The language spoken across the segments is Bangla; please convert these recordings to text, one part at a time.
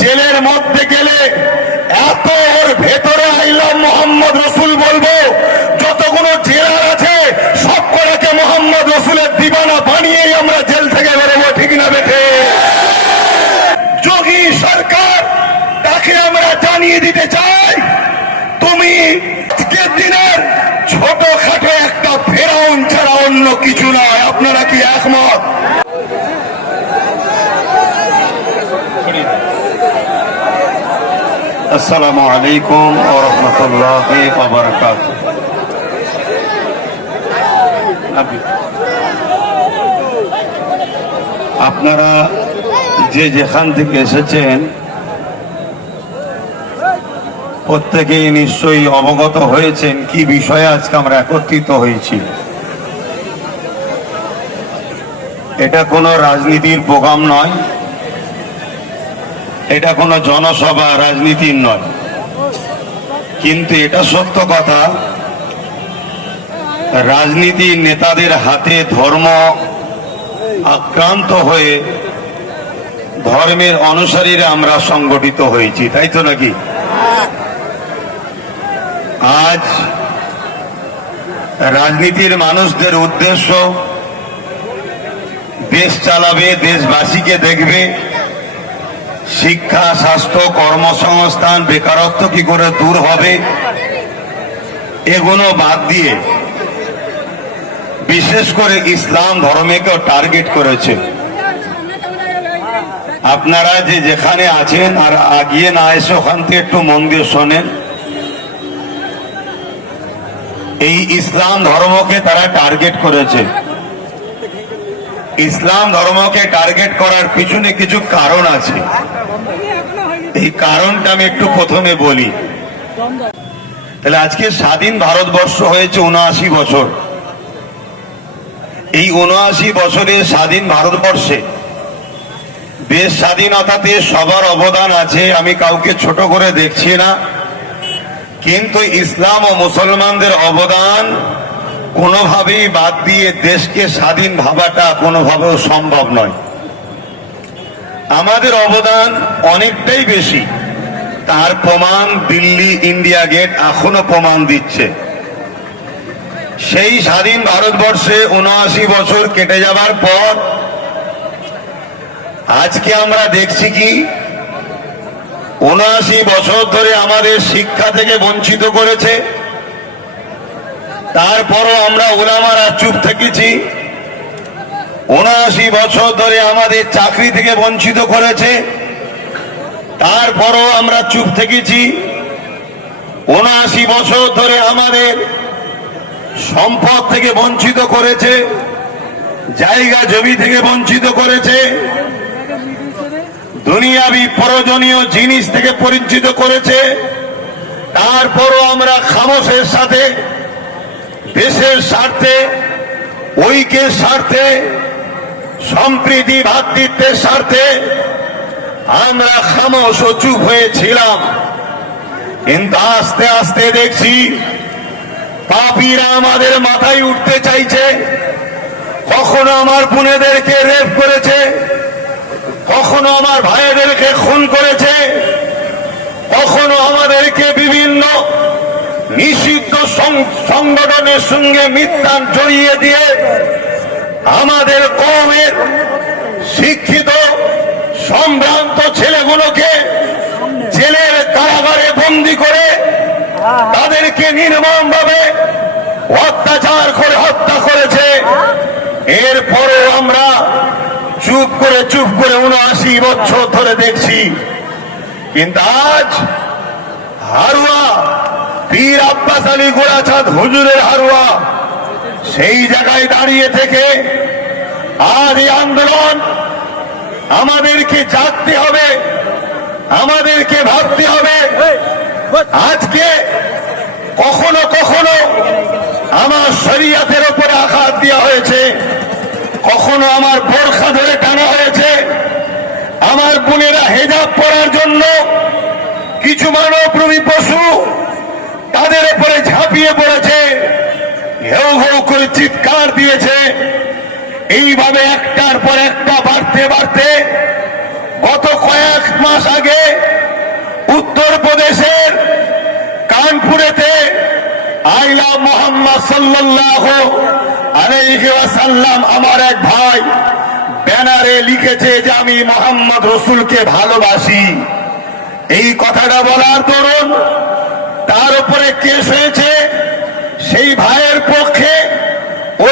জেলের মধ্যে গেলে এত ওর ভেতরে আইলাম মোহাম্মদ রসুল বলব, যতগুলো জেলার আছে সব কটাকে মোহাম্মদ রসুলের দিবানা বানিয়েই আমরা জেল থেকে বেরোবো, ঠিক না বেঠে? যোগী সরকার, তাকে আমরা জানিয়ে দিতে চাই, তুমি দিনের ছোটখাটো একটা ফেরাউন ছাড়া অন্য কিছু নয়, আপনারা কি একমত? আসসালামু আলাইকুম ওয়া আপনারা যে যেখান থেকে এসেছেন, প্রত্যেকেই নিশ্চয়ই অবগত হয়েছেন কি বিষয়ে আজকে আমরা একত্রিত হয়েছি। এটা কোনো রাজনীতির প্রোগ্রাম নয় এটা কোনো জনসভা, রাজনীতির নয়। কিন্তু এটা সত্য কথা, রাজনীতির নেতাদের হাতে ধর্ম আক্রান্ত হয়ে ধর্মের অনুসারীরা আমরা সংগঠিত হয়েছি, তাই তো নাকি? আজ রাজনীতির মানুষদের উদ্দেশ্য, দেশ চালাবে, দেশবাসীকে দেখবে শিক্ষা, স্বাস্থ্য, কর্মসংস্থান, বেকারত্ব কি করে দূর হবে? এগুলো বাদ দিয়ে বিশেষ করে ইসলাম ধর্মকেও টার্গেট করেছে। আপনারা যে যেখানে আছেন আর আগিয়ে না এসে ওখান থেকে একটু মন দিয়ে শোনেন। এই ইসলাম ধর্মকে তারা টার্গেট করেছে। ইসলাম ধর্মকে টার্গেট করার পিছনে কিছু কারণ আছে। এই কারণটা আমি একটু প্রথমে বলি। তাহলে আজকে স্বাধীন ভারতবর্ষ হয়েছে উনআশি বছর। এই উনআশি বছরে স্বাধীন ভারতবর্ষে দেশ স্বাধীনতাতে সবার অবদান আছে, আমি কাউকে ছোট করে দেখছি না। কিন্তু ইসলাম ও মুসলমানদের অবদান কোনোভাবেই বাদ দিয়ে দেশকে স্বাধীন ভাবাটা কোনোভাবেও সম্ভব নয়। আমাদের অবদান অনেকটাই বেশি। তার প্রমাণ দিল্লি ইন্ডিয়া গেট এখনও প্রমাণ দিচ্ছে। সেই স্বাধীন ভারতবর্ষে উনআশি বছর কেটে যাবার পর, আজকে আমরা দেখছি কি, উনআশি বছর ধরে আমাদের শিক্ষা থেকে বঞ্চিত করেছে। তারপরও আমরা ওলামারা চুপ থেকেছি। উনআশি বছর ধরে আমাদের চাকরি থেকে বঞ্চিত করেছে। তারপরও আমরা চুপ থেকেছি। উনআশি বছর ধরে আমাদের সম্পদ থেকে বঞ্চিত করেছে, জায়গা জমি থেকে বঞ্চিত করেছে, দুনিয়াবি প্রয়োজনীয় জিনিস থেকে পরিচিত করেছে। তারপরও আমরা খামোশের সাথে, দেশের স্বার্থে, ঐক্যের স্বার্থে সম্প্রীতি ভাতৃত্বের স্বার্থে আমরা খামোশ চুপ হয়েছিলাম। কিন্তু আস্তে আস্তে দেখছি পাপিরা আমাদের মাথায় উঠতে চাইছে। কখনো আমার বোনেদেরকে রেপ করেছে, কখনো আমার ভাইদেরকে খুন করেছে, কখনো আমাদেরকে বিভিন্ন নিষিদ্ধ সংগঠনের সঙ্গে মিথ্যা জড়িয়ে দিয়ে আমাদের কমের শিক্ষিত, সম্ভ্রান্ত ছেলেগুলোকে জেলের কারাগারে বন্দি করে তাদেরকে নির্মম ভাবে অত্যাচার করে হত্যা করেছে। এরপরও আমরা চুপ করে চুপ করে উনআশি বছর ধরে দেখছি। কিন্তু আজ হারুয়া, পীর আব্বাস আলী গোড়াচাঁদ হুজুরের হারুয়া সেই জায়গায় দাঁড়িয়ে থেকে আর এই আন্দোলন আমাদেরকে জাগতে হবে আমাদেরকে ভাবতে হবে। আজকে কখনো কখনো আমার শরীয়তের উপরে আঘাত দেওয়া হয়েছে কখনো আমার বোরখা ধরে টানা হয়েছে। আমার বোনেরা হেজাব পরার জন্য কিছু মানবপ্রবী পশু তাদের উপরে ঝাঁপিয়ে পড়েছে। হেউ হেউ করে চিৎকার দিয়েছে। এইভাবে একটার পর একটা বাড়তে বাড়তে গত কয়েক মাস আগে উত্তরপ্রদেশের কানপুরেতে আইলা মোহাম্মদ সাল্লাহ আলাইসাল্লাম আমার এক ভাই ব্যানারে লিখেছে যে আমি মোহাম্মদ রসুলকে ভালোবাসি। এই কথাটা বলার দরুন, তার উপরে কেস হয়েছে, সেই ভাই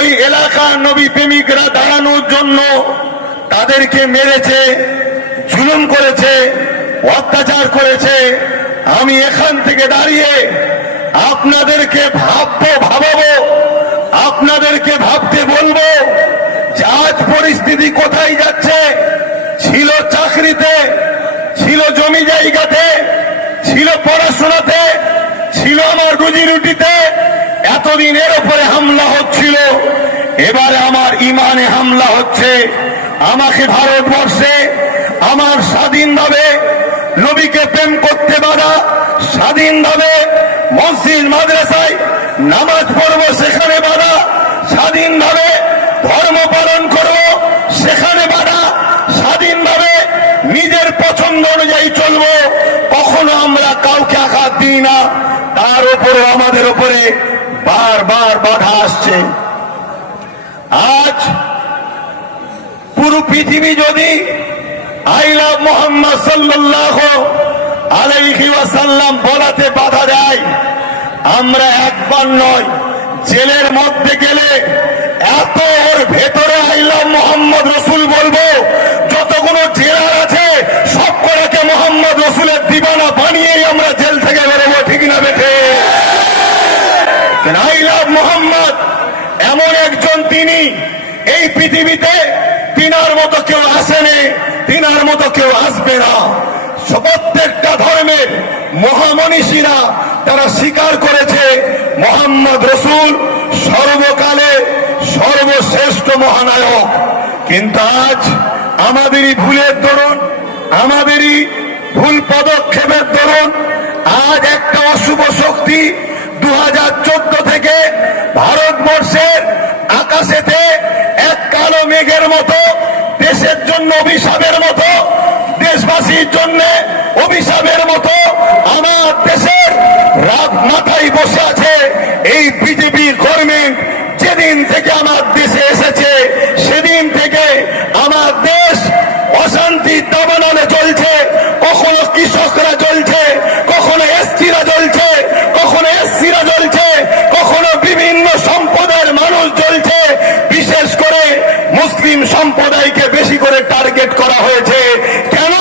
ওই এলাকার নবী প্রেমিকরা দাঁড়ানোর জন্য তাদেরকে মেরেছে, জুলুম করেছে, অত্যাচার করেছে। আমি এখান থেকে দাঁড়িয়ে আপনাদেরকে ভাববো, ভাবাবো, আপনাদেরকে ভাবতে বলব যে পরিস্থিতি কোথায় যাচ্ছে। ছিল চাকরিতে, ছিল জমি জায়গাতে, ছিল পড়াশোনাতে, ছিল আমার রুজি রুটিতে এতদিন এর উপরে হামলা হচ্ছিল, এবারে আমার ইমানে হামলা হচ্ছে। আমাকে ভারতবর্ষে আমার স্বাধীনভাবে নবীকে প্রেম করতে বাধা, স্বাধীনভাবে মসজিদ, মাদ্রাসায় নামাজ পড়ব, সেখানে বাধা, স্বাধীনভাবে ধর্ম পালন করব, সেখানে বাধা, স্বাধীনভাবে নিজের পছন্দ অনুযায়ী চলবো। কখনো আমরা কাউকে আঘাত দিই না, তার উপরে, আমাদের উপরে বারবার বাধা আসছে। আজ পুরো পৃথিবী যদি আই লাভ মোহাম্মদ সাল্লাহ আলাইহি ওয়াসাল্লাম বলাতে বাধা দেয়, আমরা একবার নয় জেলের মধ্যে গেলে এত ওর ভেতরে আইলাম মোহাম্মদ রসুল বলব, যতগুলো জেলার আছে সব কটাকে মোহাম্মদ রসুলের দিবানা বানিয়েই আমরা জেল থেকে বেরোবো ঠিক না বেঠে আই লাভ মোহাম্মদ এমন একজন তিনি এই পৃথিবীতে তিনার মতো কেউ আসেনি তিনার মতো কেউ আসবে না। প্রত্যেকটা ধর্মের মহামনীষীরা তারা স্বীকার করেছে, মোহাম্মদ রসুল সর্বকালে সর্বশ্রেষ্ঠ মহানায়ক। কিন্তু আজ আমাদেরই ভুলের দরুন, আমাদেরই ভুল পদক্ষেপের দরুন, আজ একটা অশুভ শক্তি দু থেকে ভারতবর্ষের আকাশেতে এক কালো মেঘের মতো, দেশের জন্য অভিশাপের মতো, দেশবাসীর জন্য অভিশাপের মতো, আমার দেশের রাত মাথায় বসে আছে এই বিজেপি গভর্নমেন্ট যেদিন থেকে আমার দেশে এসেছে, সেদিন থেকে আমার দেশ অশান্তি দাবানলে চলছে কখনো কৃষকরা চলছে কখনো এসটিরা জ্বলছে কখনো এসসিরা জ্বলছে কখনো বিভিন্ন সম্প্রদায়ের মানুষ জ্বলছে বিশেষ করে মুসলিম সম্প্রদায়কে বেশি করে টার্গেট করা হয়েছে। কেন?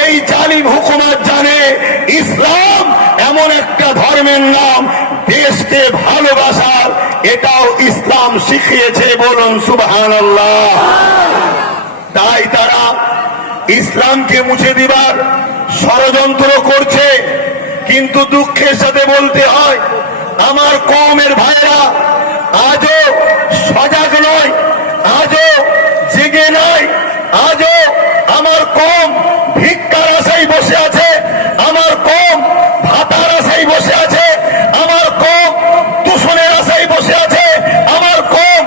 এই জালিম হুকুমত জানে ইসলাম এমন একটা ধর্মের নাম, দেশকে ভালোবাসার, এটাও ইসলাম শিখিয়েছে বলুন সুবহান তাই তারা ইসলামকে মুছে দিবার ষড়যন্ত্র করছে, কিন্তু দুঃখের সাথে বলতে হয়, আমার কমের ভাইরা আজও সজাগ নয়। আজও জেগে নাই আজও আমার কম ভিক্ষার আশায় বসে আছে আমার কম ভাতার আশায় বসে আছে আমার কম দূষণের আশায় বসে আছে আমার কম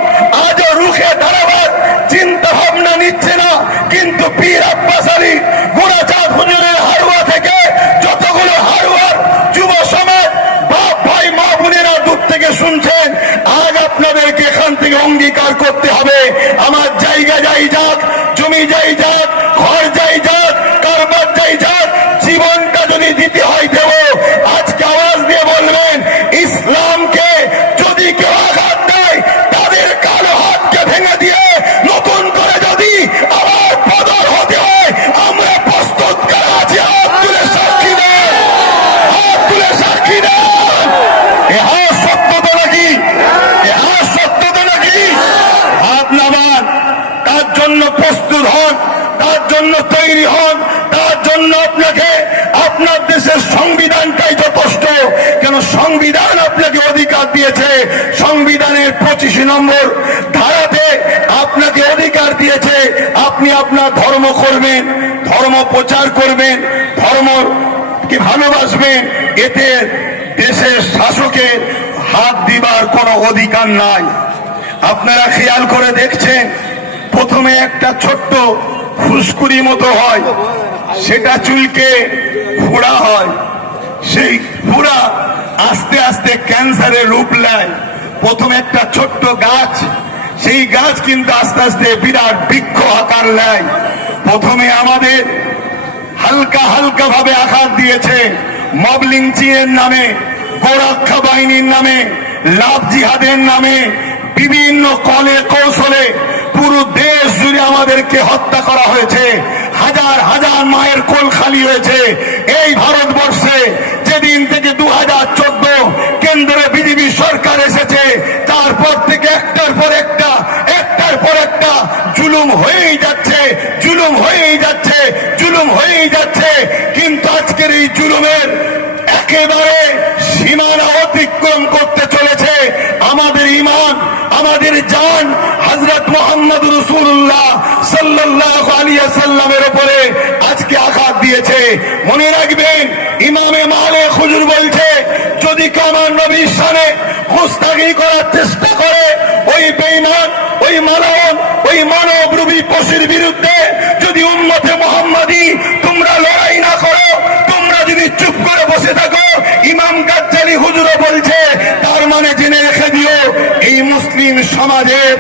আজও রুখে দাঁড়াবার চিন্তা ভাবনা নিচ্ছে না কিন্তু পীর আব্বাস আলী গোড়াচাঁদ হুজুরের হারুয়া থেকে যতগুলো হারুয়ার যুব সমাজ বাপ ভাই মা বোনেরা দূর থেকে শুনছেন আজ আপনাদেরকে এখান থেকে অঙ্গীকার করতে হবে আমার জায়গা যাই যাক জমি যাই যাক ঘর যাই যাক কারবার যাই যাক জীবনটা যদি দিতে হয় দেব আজকে আওয়াজ দিয়ে বলবেন ইসলামকে যদি কেউ আঘাত দেয় তাদের কালো হাতকে ভেঙে দিয়ে নতুন করে যদি আবার বদল হতে হয় আমরা প্রস্তুত করা আছি হাত তুলে সাক্ষী দেন হাত তুলে সাক্ষী দেন এ হাত সত্য তো নাকি এ হাত সত্য তো নাকি হাত নামান তার জন্য প্রস্তুত হন তার হন, তার জন্য আপনাকে আপনার দেশের সংবিধানটাই যথেষ্ট। কেন সংবিধান আপনাকে অধিকার দিয়েছে? সংবিধানের পঁচিশ নম্বর ধারাতে আপনাকে অধিকার দিয়েছে। আপনি আপনার ধর্ম করবেন, ধর্ম প্রচার করবেন ধর্ম কি ভালোবাসবেন। এতে দেশের শাসকের হাত দিবার কোনো অধিকার নাই। আপনারা খেয়াল করে দেখছেন, প্রথমে একটা ছোট্ট ফুসকুড়ি মতো হয়। সেটা চুলকে ফোড়া হয়। সেই ফোড়া আস্তে আস্তে ক্যান্সারের রূপ নেয়। প্রথম একটা ছোট্ট গাছ, সেই গাছ কিন্তু আস্তে আস্তে বিরাট বৃক্ষ আকার নেয়। প্রথমে আমাদের হালকা হালকা ভাবে আঘাত দিয়েছে। মবলিং চিনের নামে, গোরক্ষা বাহিনীর নামে, লাভ জিহাদের নামে, বিভিন্ন কলে কৌশলে পুরো দেশ জুড়ে আমাদেরকে হত্যা করা হয়েছে। হাজার হাজার মায়ের কোল খালি হয়েছে। এই ভারতবর্ষে যেদিন থেকে দু হাজার চোদ্দ কেন্দ্রে বিজেপি সরকার এসেছে, তারপর থেকে একটার পর একটা, একটার পর একটা জুলুম হয়েই যাচ্ছে, জুলুম হয়েই যাচ্ছে, জুলুম হয়েই যাচ্ছে। কিন্তু আজকের এই জুলুমের একেবারে সীমানা অতিক্রম করতে চলেছে আমাদের ইমান। আমাদের জান হজরত মোহাম্মদ রসুল্লাহ সাল্লাহ আলিয়া সাল্লামের উপরে আজকে আঘাত দিয়েছে। মনে রাখবেন, ইমামে মালে খুজুর বলছে, যদি কামার নবীর সানে মুস্তাগি করার চেষ্টা করে, ওই বেইমান ওই মালায়ন, ওই মানব রূপী পশুর বিরুদ্ধে যদি উম্মতে মোহাম্মদী তোমরা লড়াই না করো, তোমরা যদি চুপ করে বসে থাকো, ইমাম গাজ্জালি হুজুরও বলছে, তার মানে জেনে রেখে এই মুসলিম সমাজের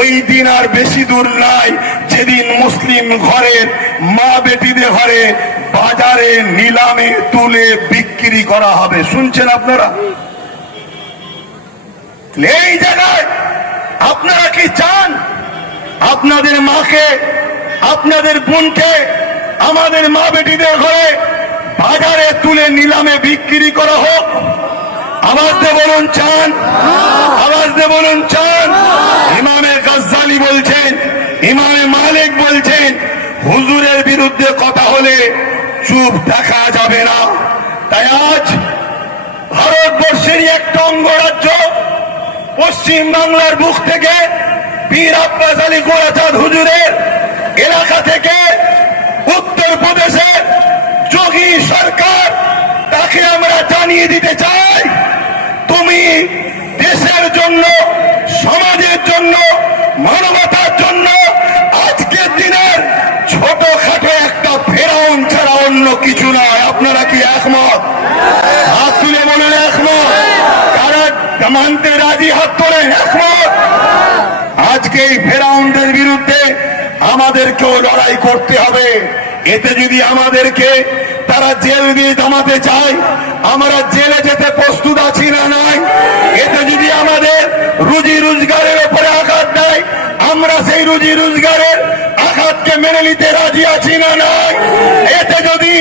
ওই দিন আর বেশি দূর নাই। যেদিন মুসলিম ঘরের মা বেটিদের ঘরে বাজারে নিলামে তুলে বিক্রি করা হবে। শুনছেন আপনারা? এই জায়গায় আপনারা কি চান? আপনাদের মাকে, আপনাদের বোনকে, আমাদের মা বেটিদের ঘরে বাজারে তুলে নিলামে বিক্রি করা হোক? আওয়াজ দিয়ে বলুন, চান। আওয়াজ দিয়ে বলুন, চান। ইমামে গজ্জালি বলছেন, ইমামে মালিক বলছেন, হুজুরের বিরুদ্ধে কথা হলে চুপ দেখা যাবে না। তাই আজ ভারতবর্ষেরই একটা অঙ্গরাজ্য পশ্চিম বাংলার বুক থেকে পীর আব্বাস আলী গোরাচাঁদ হুজুরের এলাকা থেকে উত্তর প্রদেশের যোগী সরকার, তাকে আমরা জানিয়ে দিতে চাই। তুমি দেশের জন্য, সমাজের জন্য, মানবতার জন্য আজকের দিনের ছোটখাটো একটা ফেরাউন ছাড়া অন্য কিছু নয় আপনারা কি একমত? হাত তুলে বলুন একমত। কারা মানতে রাজি? হাত তোলেন, একমত? আজকে এই ফেরাউনদের বিরুদ্ধে আমাদেরকেও লড়াই করতে হবে। এতে যদি আমাদেরকে তারা জেল দিয়ে জমাতে চায় আমরা জেলে যেতে প্রস্তুত আছি না নাই? এতে যদি আমাদের রুজি রোজগারের উপরে আঘাত দেয়, আমরা সেই রুজি রোজগারের আঘাতকে মেনে নিতে রাজি আছি না নাই? এতে যদি